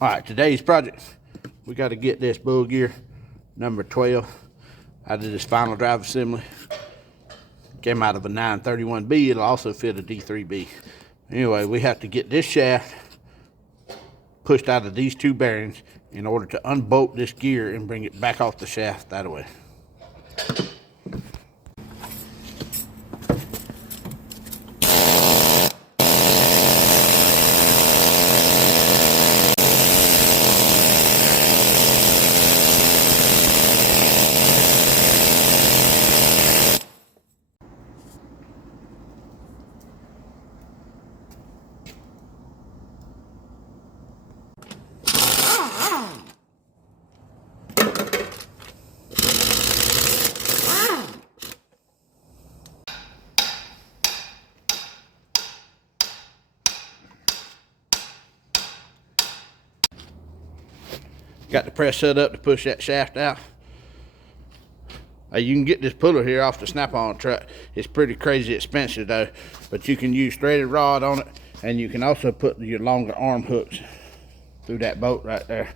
All right, today's project, we got to get this bull gear number 12 out of this final drive assembly. Came out of a 931B. It'll also fit a D3B. Anyway, we have to get this shaft pushed out of these two bearings in order to unbolt this gear and bring it back off the shaft that way. Got the press set up to push that shaft out. You can get this puller here off the snap-on truck. It's pretty crazy expensive though, but you can use threaded rod on it, and you can also put your longer arm hooks through that bolt right there.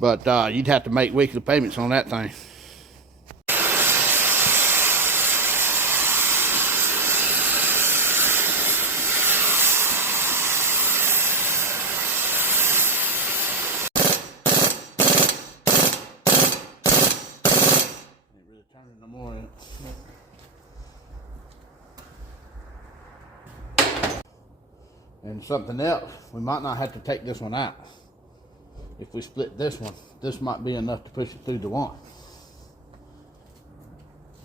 But you'd have to make weekly payments on that thing. And something else, we might not have to take this one out. If we split this one, this might be enough to push it through the one.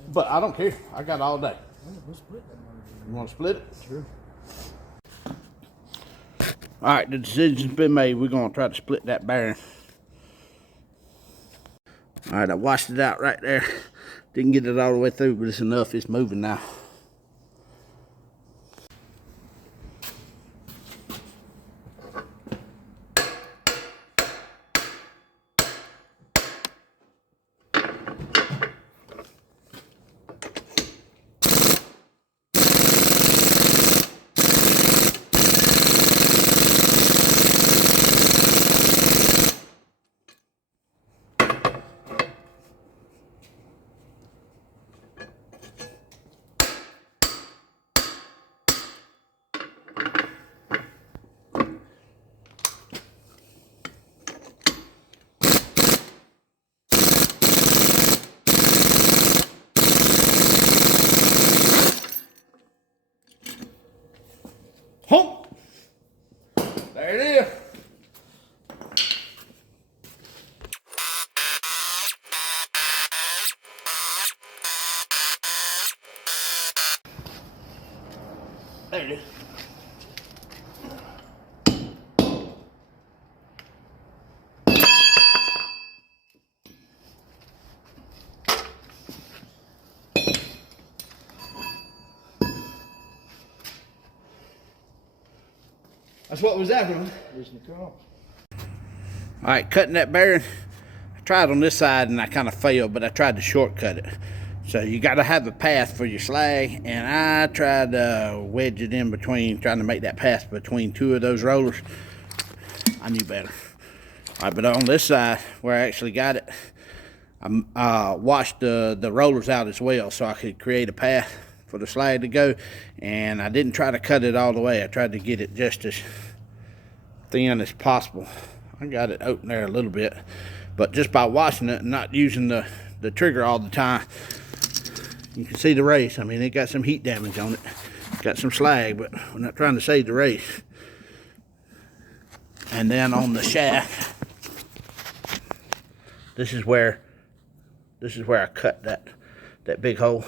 But I don't care. I got all day. You want to split it? Sure. All right, the decision's been made. We're going to try to split that bearing. All right, I washed it out right there. Didn't get it all the way through, but it's enough. It's moving now. Hump! There it is. There it is. That's what was after. All right, cutting that bearing. I tried on this side and I kind of failed, but I tried to shortcut it. So you got to have a path for your slag, and I tried to wedge it in between, trying to make that path between two of those rollers. I knew better. All right, but on this side where I actually got it, I washed the rollers out as well so I could create a path for the slag to go, and I didn't try to cut it all the way. I tried to get it just as thin as possible. I got it open there a little bit, but just by washing it and not using the trigger all the time, you can see the race. I mean, it got some heat damage on it, got some slag, but we're not trying to save the race. And then on the shaft, this is where I cut that big hole.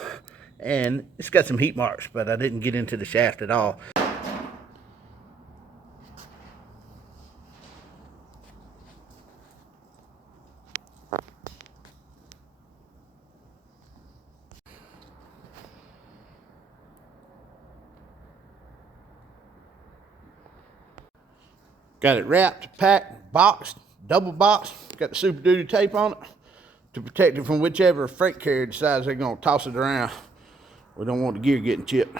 And it's got some heat marks, but I didn't get into the shaft at all. Got it wrapped, packed, boxed, double boxed. Got the Super Duty tape on it to protect it from whichever freight carrier decides they're going to toss it around. We don't want the gear getting chipped.